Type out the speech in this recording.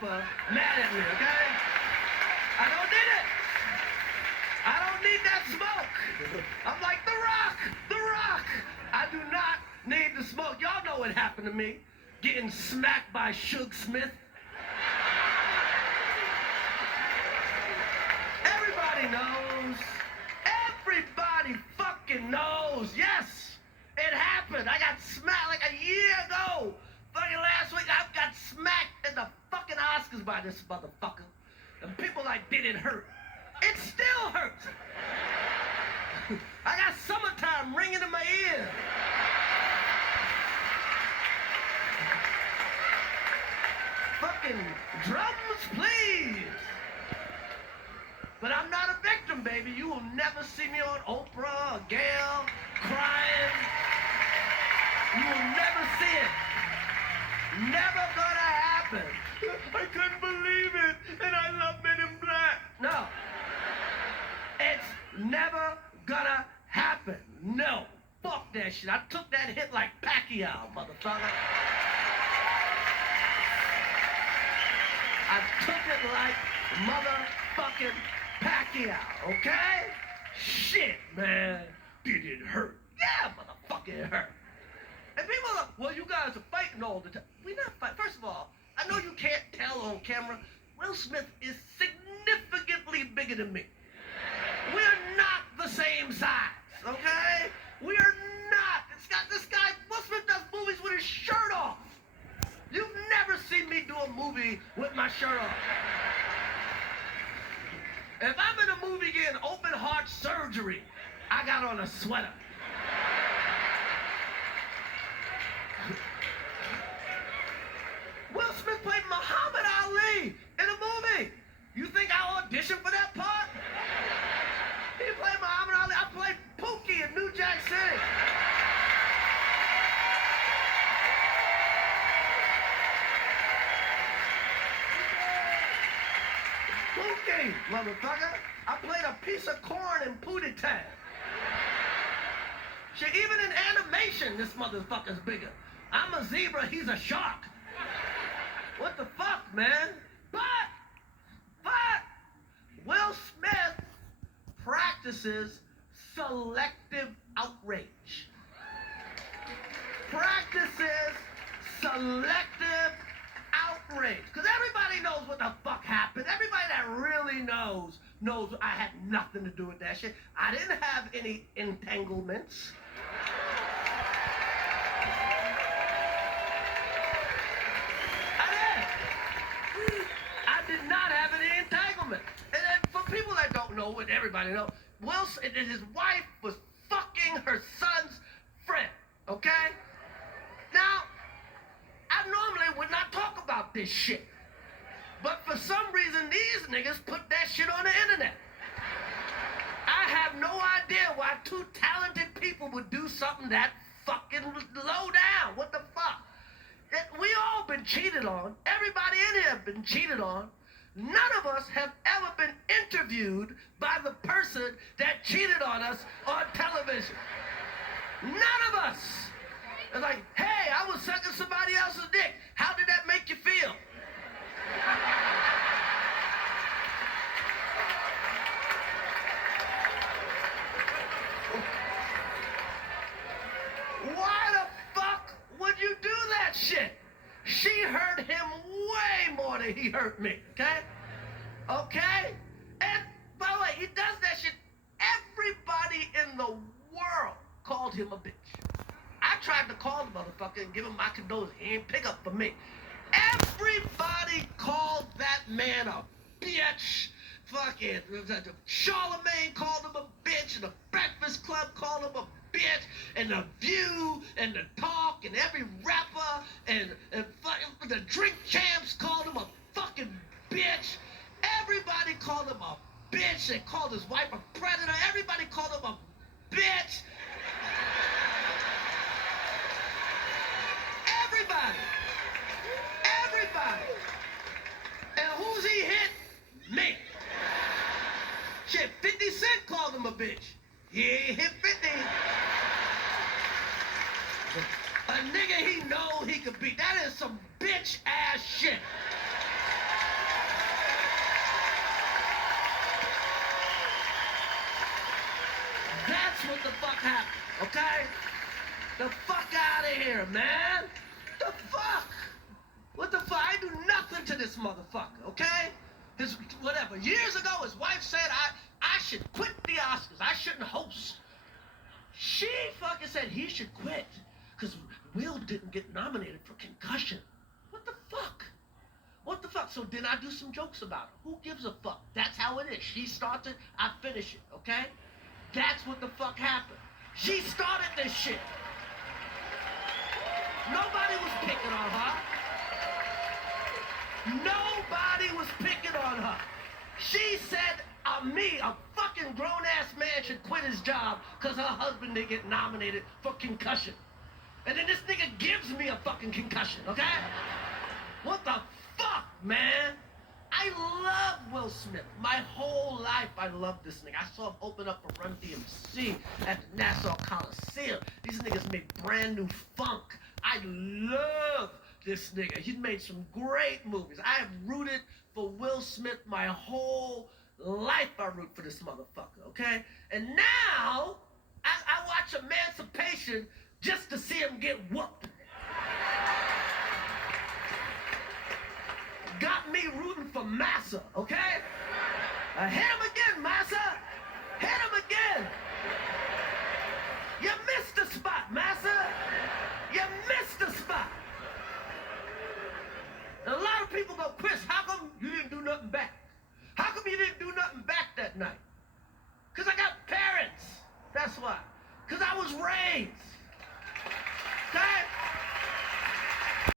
rapper mad at me, okay? I don't need it. I don't need that smoke. I'm like The Rock, The Rock. I do not need the smoke. Y'all know what happened to me. Getting smacked by Suge Smith. Everybody knows. Everybody fucking knows. Yes, it happened. I got smacked like a year ago. Fucking last week, I got smacked in the fucking Oscars by this motherfucker. And people like, did it hurt? It still hurts. I got Summertime ringing in my ear. Fucking drums, please. But I'm not a victim, baby. You will never see me on Oprah or Gail crying. You will never see it. Never gonna happen. I couldn't believe it, and I love Men in Black. No. It's never gonna happen. No. Fuck that shit. I took that hit like Pacquiao, motherfucker. I took it like motherfucking Pacquiao, okay? Shit, man. Did it hurt? Yeah, motherfucker, it hurt. And people are like, well, you guys are fighting all the time. We're not fighting. First of all, I know you can't tell on camera. Will Smith is significantly bigger than me. We're not the same size, okay? We are not. This guy, Will Smith does movies with his shirt off. You've never seen me do a movie with my shirt off. If I'm in a movie getting open heart surgery, I got on a sweater. Will Smith played Muhammad Ali in a movie. You think I auditioned for that part? He played Muhammad Ali. I played Pookie in New Jack City. Pookie, motherfucker. I played a piece of corn in Pootie Tang. Shit, even in animation, this motherfucker's bigger. I'm a zebra, he's a shark. What the fuck, man? But, Will Smith practices selective outrage. Practices selective outrage. Because everybody knows what the fuck happened. Everybody that really knows I had nothing to do with that shit. I didn't have any entanglements. I did not have any entanglement. And then for people that don't know, and everybody knows, his wife was fucking her son's friend, okay? Now, I normally would not talk about this shit. But for some reason, these niggas put that shit on the internet. I have no idea why two talented people would do something that fucking low down. What the fuck? We all been cheated on. Everybody in here have been cheated on. None of us have ever been interviewed by the person that cheated on us on television. None of us. It's like, hey, I was sucking somebody else's dick. How did that make you feel? Why the fuck would you do that shit? She hurt him way more than he hurt me, okay? Okay? And by the way, he does that shit. Everybody in the world called him a bitch. I tried to call the motherfucker and give him my condolences. He ain't pick up for me. Everybody called that man a bitch. Fucking Charlemagne called him a bitch, and the Breakfast Club called him a bitch, and The View, and The Talk, and every rapper, and fucking the Drink Champs called him a fucking bitch. Everybody called him a bitch. They called his wife a predator. Everybody called him a bitch. Everybody. Everybody. And who's he hit? Me. Shit, 50 Cent called him a bitch. He ain't hit 50. A nigga he know he could beat. That is some bitch ass shit. what the fuck happened, okay? The fuck out of here, man. The fuck? What the fuck? I do nothing to this motherfucker, okay? His whatever. Years ago, his wife said I should quit the Oscars. I shouldn't host. She fucking said he should quit because Will didn't get nominated for concussion. What the fuck? What the fuck? So then I do some jokes about it. Who gives a fuck? That's how it is. She starts it, I finish it, okay? That's what the fuck happened. She started this shit. Nobody was picking on her. Nobody was picking on her. She said me, a fucking grown-ass man, should quit his job because her husband didn't get nominated for concussion. And then this nigga gives me a fucking concussion, okay? What the fuck, man? I love Will Smith. My whole life I loved this nigga. I saw him open up for Run DMC at the Nassau Coliseum. These niggas made brand new funk. I love this nigga. He's made some great movies. I have rooted for Will Smith my whole life. I root for this motherfucker, okay? And now, I watch Emancipation just to see him get whooped. Got me rooting for Massa, okay? Hit him again, Massa. Hit him again. You missed the spot, Massa. You missed the spot. And a lot of people go, Chris, how come you didn't do nothing back? How come you didn't do nothing back that night? Because I got parents. That's why. Because I was raised.